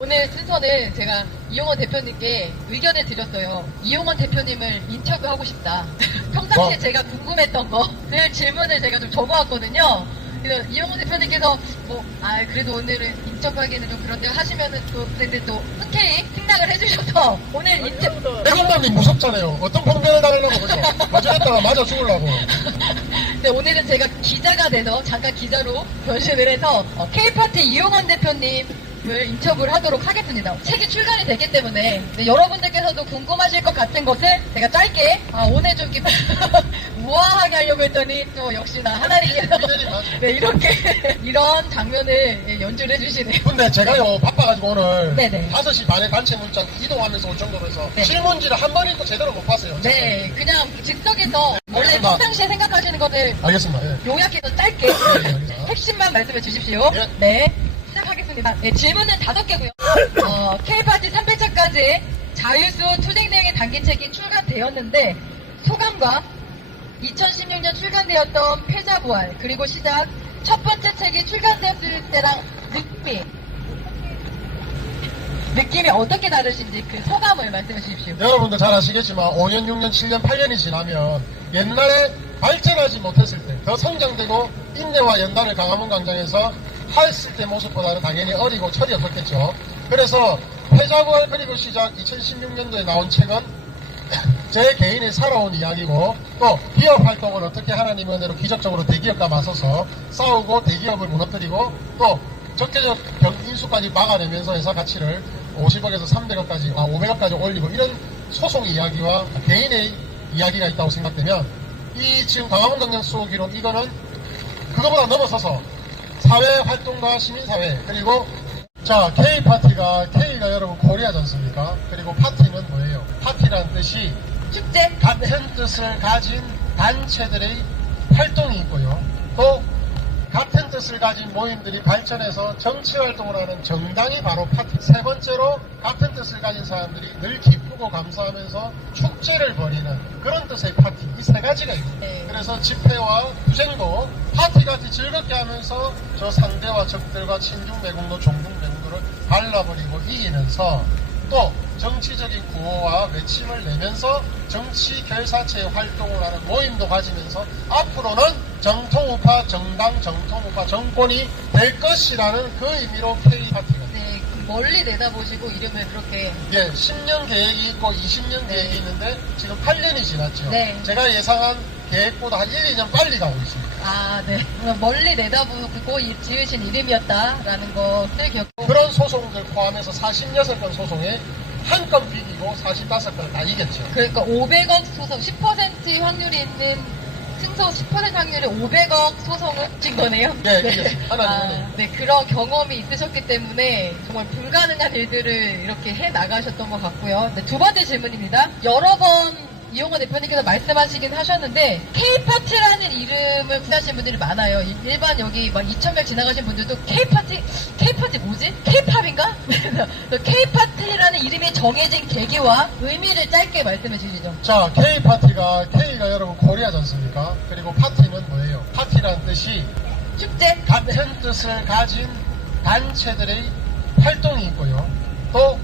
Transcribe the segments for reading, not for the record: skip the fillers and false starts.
오늘 순서는 제가 이용원 대표님께 의견을 드렸어요. 이용원 대표님을 인터뷰하고 싶다. 평상시에 제가 궁금했던 거를 질문을 제가 좀 적어왔거든요. 그래서 이용원 대표님께서 그래도 오늘은 인터뷰하기에는 좀 그런데 하시면은 근데 또 흔쾌히 승낙을 해주셔서 오늘 대검장님 무섭잖아요. 어떤 봉변을 달으려고 그죠? 맞았다가 맞아 죽으려고. 네, 오늘은 제가 기자가 돼서 잠깐 기자로 변신을 해서 K파티 이용원 대표님을 인터뷰를 하도록 하겠습니다. 책이 출간이 되기 때문에 여러분들께서도 궁금하실 것 같은 것을 제가 짧게 오늘 좀 이렇게 우아하게 하려고 했더니 또 역시나 하나님께서 네, 이렇게 이런 장면을 연주를 해주시네요. 근데 제가요 바빠가지고 오늘 네네. 5시 반에 단체 문자 이동하면서 올 정도로 해서 네. 실문지를 한 번도 제대로 못 봤어요. 네, 그냥 즉석에서 원래 알겠습니다. 평상시에 생각하시는 것을 알겠습니다. 예. 요약해서 짧게 알겠습니다. 핵심만 말씀해 주십시오. 예. 네, 시작하겠습니다. 네, 질문은 5개고요. K파티 3회차까지 자유수 투쟁 내용의 단기책이 출간되었는데 소감과 2016년 출간되었던 패자부활 그리고 시작 첫 번째 책이 출간되었을 때랑 느낌이 어떻게 다르신지 그 소감을 말씀해 주십시오. 여러분들 잘 아시겠지만 5년, 6년, 7년, 8년이 지나면 옛날에 발전하지 못했을 때 더 성장되고 인내와 연단을 강화문 광장에서 했을 때 모습보다는 당연히 어리고 철이 없었겠죠. 그래서 패자부활 그리고 시작 2016년도에 나온 책은 제 개인이 살아온 이야기고 또 기업 활동을 어떻게 하나님 은혜로 기적적으로 대기업과 맞서서 싸우고 대기업을 무너뜨리고 또 적재적 인수까지 막아내면서 회사 가치를 50억에서 300억까지 500억까지 올리고 이런 소송 이야기와 개인의 이야기가 있다고 생각되면 이 지금 광화문 광장 쏘기로 이거는 그거보다 넘어서서 사회활동과 시민사회 그리고 자 K파티가 K가 여러분 코리아지 않습니까? 그리고 파티는 뭐예요? 파티라는 뜻이 축제 같은 뜻을 가진 단체들의 활동이 있고요. 또 같은 뜻을 가진 모임들이 발전해서 정치활동을 하는 정당이 바로 파티. 세 번째로 같은 뜻을 가진 사람들이 늘 기쁘고 감사하면서 축제를 벌이는 그런 뜻의 파티. 이 세 가지가 있습니다. 네. 그래서 집회와 투쟁도 파티같이 즐겁게 하면서 저 상대와 적들과 친중 매국노 종중 매국노를 발라버리고 이기면서 또 정치적인 구호와 외침을 내면서 정치 결사체 활동을 하는 모임도 가지면서 앞으로는 정통우파 정당 정통우파 정권이 될 것이라는 그 의미로 K파티가 네, 멀리 내다보시고 이름을 그렇게 10년 계획이 있고 20년 계획이 있는데 지금 8년이 지났죠. 네. 제가 예상한 계획보다 한 1, 2년 빨리 가고 있습니다. 네. 멀리 내다보고 지으신 이름이었다라는 것을 겪고 그런 소송들 포함해서 46건 소송에 한 건 비기고 45건을 다 이겼죠. 그러니까 500억 소송 10% 확률이 있는 승소 10% 확률의 500억 소송을 진 거네요. 네, 이겼습니다. 하나님은. 네, 그런 경험이 있으셨기 때문에 정말 불가능한 일들을 이렇게 해 나가셨던 것 같고요. 네, 두 번째 질문입니다. 여러 번 이용원 대표님께서 말씀하시긴 하셨는데 K파티라는 이름을 구사하시는 분들이 많아요. 일반 여기 막 2,000명 지나가신 분들도 K파티 뭐지? K팝인가? 그래서 K파티라는 이름이 정해진 계기와 의미를 짧게 말씀해 주시죠. 자, K파티가 K가 여러분 코리아지 않습니까? 그리고 파티는 뭐예요? 파티라는 뜻이 축제 같은 뜻을 가진 단체들의 활동이 있고요. 또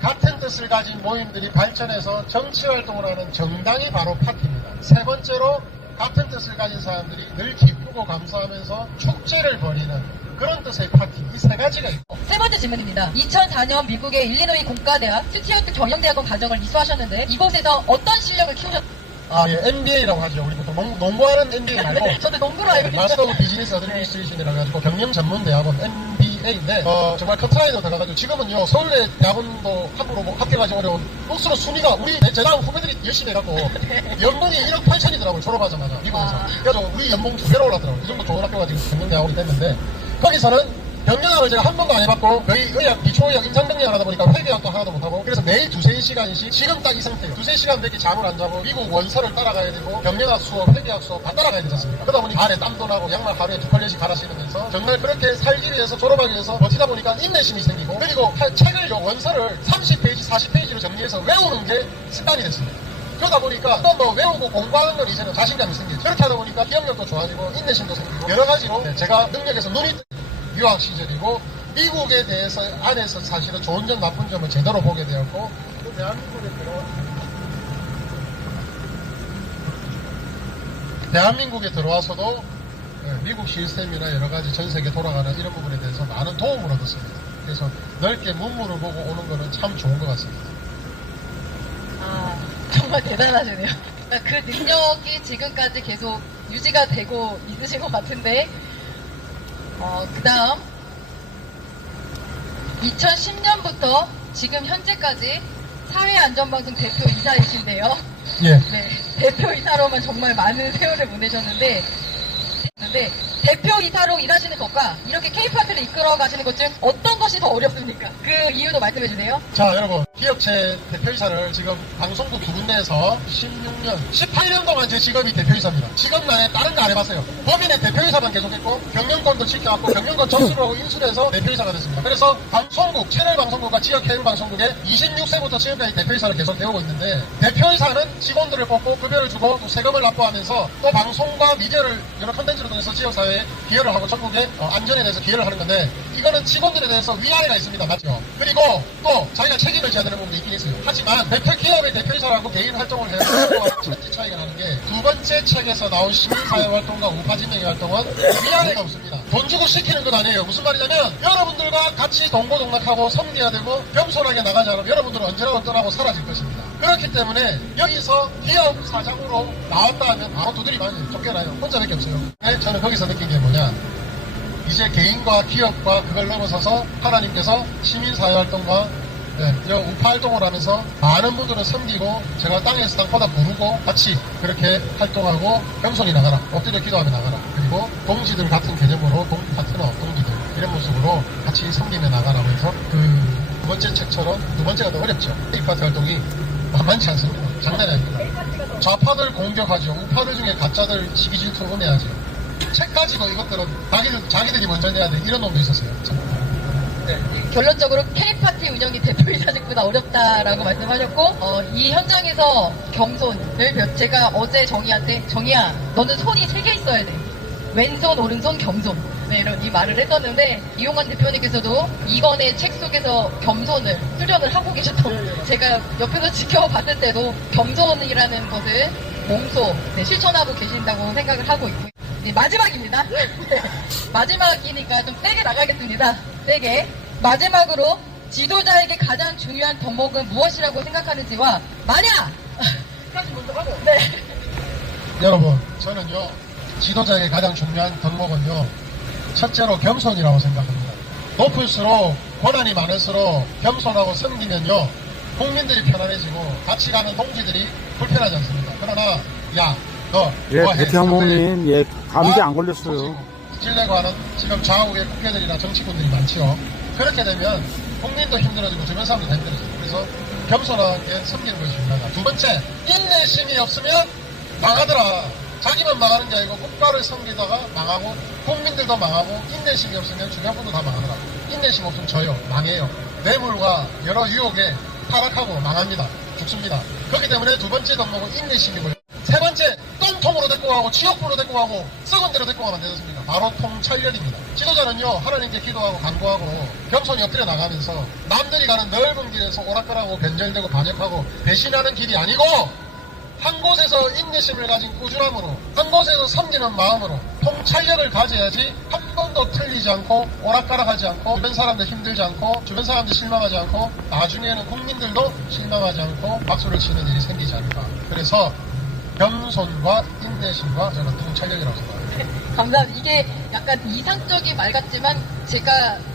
같은 뜻을 가진 모임들이 발전해서 정치활동을 하는 정당이 바로 파티입니다. 세 번째로 같은 뜻을 가진 사람들이 늘 기쁘고 감사하면서 축제를 벌이는 그런 뜻의 파티. 이 세 가지가 있고 세 번째 질문입니다. 2004년 미국의 일리노이 공과대학 스튜어트 경영대학원 과정을 이수하셨는데 이곳에서 어떤 실력을 키우셨나요? MBA라고 하죠. 우리 보통 농구하는 MBA 말고 저도 농구로 알고 있어요. 마스터 오브 비즈니스 어드미니스트레이션이라고 해가지고 경영 전문 대학원 MBA인데 정말 커트라인으로 들어가가지고 지금은요 서울대 대학원도 함부로 합격하기 어려운 목수로 순위가 우리 제당 후배들이 열심히 해갖고 연봉이 1억 8천이더라고요. 졸업하자마자 미국에서. 그래서 우리 연봉 2배로 올랐더라고요. 그 정도 좋은 학교가 지금 경영 대학원이 됐는데 거기서는 경영학을 제가 한 번도 안 해봤고 거의 의학, 기초의학, 임상병력을 하다 보니까 회계학도 하나도 못하고 그래서 매일 2-3시간씩 지금 딱 이 상태예요. 2-3시간밖에 잠을 안 자고 미국 원서를 따라가야 되고 경영학 수업, 회계학 수업 다 따라가야 되지 않습니까? 그러다 보니 발에 땀도 나고 양말 하루에 2컬레씩 갈아 신으면서 정말 그렇게 살기 위해서 졸업하기 위해서 버티다 보니까 인내심이 생기고 그리고 책을 원서를 30페이지, 40페이지로 정리해서 외우는 게 습관이 됐습니다. 그러다 보니까 또 뭐 외우고 공부하는 건 이제는 자신감이 생기죠. 그렇게 하다 보니까 기억력도 좋아지고 인내심도 생기고 여러 가지로 제가 능력에서 눈이 유학 시절이고 미국에 대해서 안에서 사실은 좋은 점 나쁜 점을 제대로 보게 되었고 또 대한민국에 들어와서도 미국 시스템이나 여러 가지 전 세계 돌아가는 이런 부분에 대해서 많은 도움을 얻었습니다. 그래서 넓게 문물을 보고 오는 거는 참 좋은 것 같습니다. 아, 정말 대단하시네요. 그러니까 그 능력이 지금까지 계속 유지가 되고 있으신 것 같은데, 그 다음, 2010년부터 지금 현재까지 사회안전방송 대표이사이신데요. 예. 네, 대표이사로만 정말 많은 세월을 보내셨는데, 대표이사로 일하시는 것과 이렇게 K파트를 이끌어 가시는 것 중 어떤 것이 더 어렵습니까? 그 이유도 말씀해 주세요. 자, 여러분, 기업체 대표이사를 지금 방송국 두 군데에서 16년, 18년 동안 제 직업이 대표이사입니다. 직업만에 다른 거 안 해봤어요. 법인의 대표이사만 계속했고 경영권도 지켜왔고 경영권 전수를 하고 인수해서 대표이사가 됐습니다. 그래서 방송국, 채널 방송국과 지역 해외 방송국에 26세부터 지금까지 대표이사를 계속 배우고 있는데, 대표이사는 직원들을 뽑고 급여를 주고 또 세금을 납부하면서 또 방송과 미디어를 여러 컨텐츠를 통해서 지역사회에 기여를 하고 전국의 안전에 대해서 기여를 하는 건데, 이거는 직원들에 대해서 위아래가 있습니다. 맞죠? 그리고 또 자기가 책임을 져야 되는 부분이 있긴 있어요. 하지만 기업의 대표이사라고 개인 활동을 해서 천지 차이가 나는 게, 두 번째 책에서 나온 시민사회 활동과 우파진영의 활동은 위아래가 없습니다. 돈 주고 시키는 건 아니에요. 무슨 말이냐면 여러분들과 같이 동고동락하고 섬겨야 되고 겸손하게 나가지 않으면 여러분들은 언제나 떠나고 사라질 것입니다. 그렇기 때문에 여기서 기업 사장으로 나왔다 하면 바로 두드리 많이 쫓겨나요. 혼자밖에 없어요. 네, 저는 거기서 느낀 게 뭐냐, 이제 개인과 기업과 그걸 넘어서서 하나님께서 시민사회활동과 우파활동을 하면서 많은 분들을 섬기고, 제가 땅에서 땅보다 부르고 같이 그렇게 활동하고 겸손히 나가라, 엎드려 기도하며 나가라, 그리고 동지들 같은 개념으로 파트너 동지들 이런 모습으로 같이 섬기며 나가라고 해서 두 번째 책처럼 두 번째가 더 어렵죠. K파트 활동이 만만치 않습니다. 장난이 아닙니다. 좌파들 공격하죠. 우파들 중에 가짜들 시기 질투 은혜하죠. 책 가지고 이것들은 자기들이 먼저 내야 돼, 이런 놈도 있었어요. 네, 결론적으로 K파티 운영이 대표이사직보다 어렵다라고 말씀하셨고, 이 현장에서 겸손을 제가 어제 정희한테, 정희야, 너는 손이 3개 있어야 돼. 왼손, 오른손, 겸손. 네, 이런 이 말을 했었는데, 이용환 대표님께서도 이건의 책 속에서 겸손을 수련을 하고 계셨던, 제가 옆에서 지켜봤을 때도 겸손이라는 것을 몸소 실천하고 계신다고 생각을 하고 있고요. 네, 마지막입니다. 네, 마지막이니까 좀 세게 나가겠습니다. 세게. 마지막으로 지도자에게 가장 중요한 덕목은 무엇이라고 생각하는지와 만약 까지 먼저 하고. 네. 여러분, 저는요, 지도자에게 가장 중요한 덕목은요, 첫째로 겸손이라고 생각합니다. 높을수록, 권한이 많을수록 겸손하고 섬기면요, 국민들이 편안해지고 같이 가는 동지들이 불편하지 않습니다. 그러나 야, 너 대통령님, 감기 안 걸렸어요. 찔려고 하는 지금 좌우의 국회들이나 정치군들이 많죠. 그렇게 되면 국민도 힘들어지고 주변 사람도 다 힘들어져요. 그래서 겸손하게 섬기는 것이 중요하다. 두 번째, 인내심이 없으면 망하더라. 자기만 망하는 게 아니고 국가를 섬기다가 망하고 국민들도 망하고, 인내심이 없으면 주변 분도 다 망하더라. 인내심 없으면 져요. 망해요. 뇌물과 여러 유혹에 타락하고 망합니다. 죽습니다. 그렇기 때문에 두 번째 덕목은 인내심이고요. 세 번째, 똥통으로 데리고 가고 지옥불로 데리고 가고 썩은 데로 데리고 가면 안 되겠습니다. 바로 통찰력입니다. 지도자는요, 하나님께 기도하고 간구하고 겸손히 엎드려 나가면서 남들이 가는 넓은 길에서 오락가락하고 변절되고 반역하고 배신하는 길이 아니고, 한 곳에서 인내심을 가진 꾸준함으로, 한 곳에서 섬기는 마음으로 통찰력을 가져야지 한 번도 틀리지 않고 오락가락하지 않고 주변 사람들 힘들지 않고 주변 사람들 실망하지 않고 나중에는 국민들도 실망하지 않고 박수를 치는 일이 생기지 않을까. 그래서 겸손과 인내심과 저는 통찰력이라고 생각합니다. 감사합니다. 이게 약간 이상적인 말 같지만,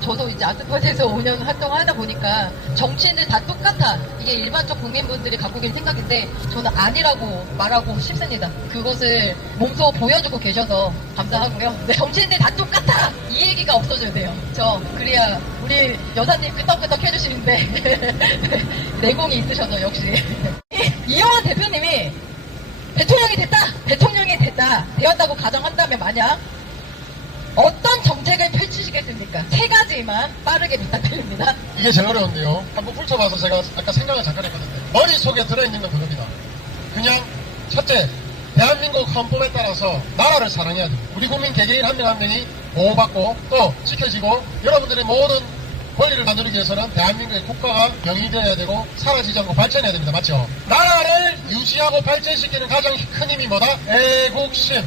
저도 이제 아스팔트에서 5년 활동을 하다 보니까 정치인들 다 똑같아, 이게 일반적 국민분들이 갖고 계신 생각인데, 저는 아니라고 말하고 싶습니다. 그것을 몸소 보여주고 계셔서 감사하고요. 네, 정치인들 다 똑같아! 이 얘기가 없어져야 돼요. 그래야 우리 여사님 끄떡끄떡 해주시는데 내공이 있으셔서 역시. 이용환 대표님이 대통령이 되었다고 가정한다면 만약 어떤 정책을 펼치시겠습니까? 3가지만 빠르게 부탁드립니다. 이게 제일 어려운데요. 한번 훑어봐서 제가 아까 생각을 잠깐 했거든요. 머릿속에 들어있는 건 그겁니다. 그냥 첫째, 대한민국 헌법에 따라서 나라를 사랑해야 돼요. 우리 국민 개개인 한 명 한 명이 보호받고 또 지켜지고 여러분들의 모든 권리를 만들기 위해서는 대한민국의 국가가 영위되어야 되고 사라지지 않고 발전해야 됩니다. 맞죠? 나라를 유지하고 발전시키는 가장 큰 힘이 뭐다? 애국심.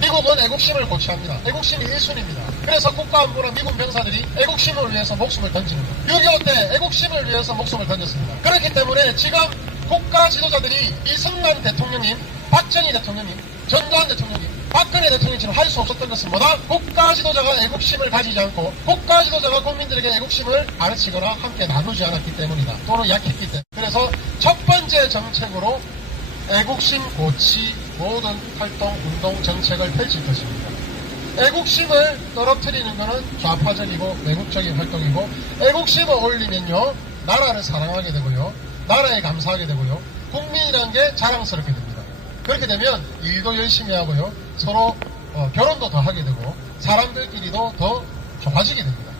미국은 애국심을 고취합니다. 애국심이 1순위입니다. 그래서 국가안보나 미군 병사들이 애국심을 위해서 목숨을 던지는 거예요. 6.25 때 애국심을 위해서 목숨을 던졌습니다. 그렇기 때문에 지금 국가 지도자들이 이승만 대통령님, 박정희 대통령님, 전두환 대통령님, 박근혜 대통령처럼 할 수 없었던 것은 뭐다? 국가 지도자가 애국심을 가지지 않고 국가 지도자가 국민들에게 애국심을 가르치거나 함께 나누지 않았기 때문이다. 또는 약했기 때문에. 그래서 첫 번째 정책으로 애국심 고치 모든 활동, 운동, 정책을 펼칠 것입니다. 애국심을 떨어뜨리는 것은 좌파적이고 외국적인 활동이고 애국심을 올리면요 나라를 사랑하게 되고요 나라에 감사하게 되고요 국민이라는 게 자랑스럽게 됩니다. 그렇게 되면 일도 열심히 하고요 서로 결혼도 더 하게 되고 사람들끼리도 더 좋아지게 됩니다.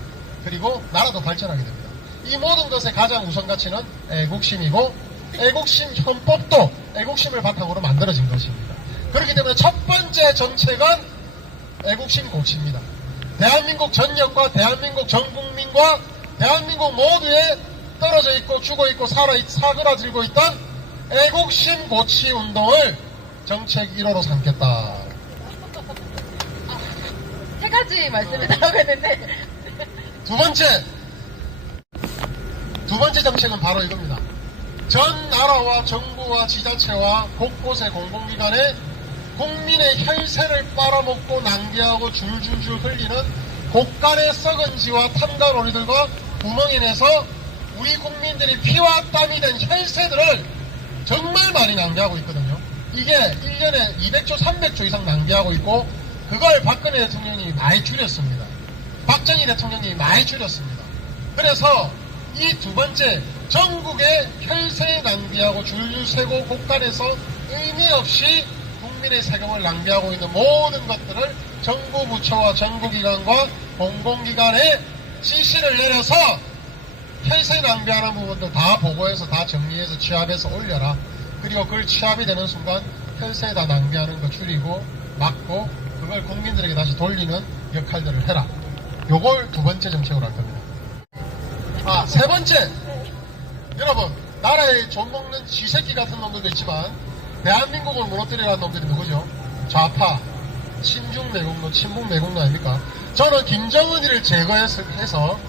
그리고 나라도 발전하게 됩니다. 이 모든 것의 가장 우선 가치는 애국심이고 애국심 헌법도 애국심을 바탕으로 만들어진 것입니다. 그렇기 때문에 첫 번째 정책은 애국심 고치입니다. 대한민국 전역과 대한민국 전 국민과 대한민국 모두에 떨어져 있고 죽어 있고 사그라들고 있던 애국심 고치 운동을 정책 1호로 삼겠다. 세 가지 말씀을 나오고 있는데 두 번째 정책은 바로 이겁니다. 전 나라와 정부와 지자체와 곳곳의 공공기관에 국민의 혈세를 빨아먹고 낭비하고 줄줄줄 흘리는 곳간의 썩은지와 탐관오리들과 구멍이 내서 우리 국민들이 피와 땀이 된 혈세들을 정말 많이 낭비하고 있거든요. 이게 1년에 200조, 300조 이상 낭비하고 있고 그걸 박근혜 대통령이 많이 줄였습니다. 박정희 대통령이 많이 줄였습니다. 그래서 이 두 번째 전국의 혈세 낭비하고 줄줄 세고 곳간에서 의미 없이 국민의 세금을 낭비하고 있는 모든 것들을 정부 부처와 정부기관과 공공기관에 지시를 내려서 혈세 낭비하는 부분들 다 보고해서 다 정리해서 취합해서 올려라. 그리고 그걸 취합이 되는 순간 혈세 다 낭비하는 거 줄이고 막고 그걸 국민들에게 다시 돌리는 역할들을 해라. 요걸 두 번째 정책으로 할 겁니다. 세 번째, 여러분 나라에 존먹는 쥐새끼 같은 놈들도 있지만 대한민국을 무너뜨리라는 놈들이 누구죠? 좌파, 친중 매국노, 친북 매국노 아닙니까? 저는 김정은이를 제거해서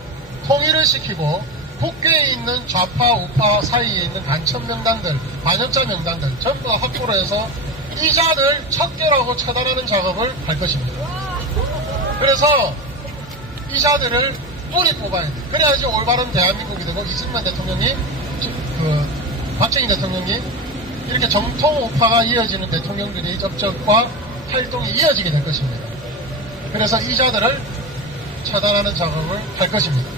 통일을 시키고 국회에 있는 좌파, 우파 사이에 있는 간첩 명단들, 반역자 명단들 전부 확보를 해서 이자들 척결하고 처단하는 작업을 할 것입니다. 그래서 이자들을 뿌리 뽑아야 돼. 그래야지 올바른 대한민국이 되고 이승만 대통령님, 박정희 대통령님 이렇게 정통 우파가 이어지는 대통령들이 접촉과 활동이 이어지게 될 것입니다. 그래서 이자들을 처단하는 작업을 할 것입니다.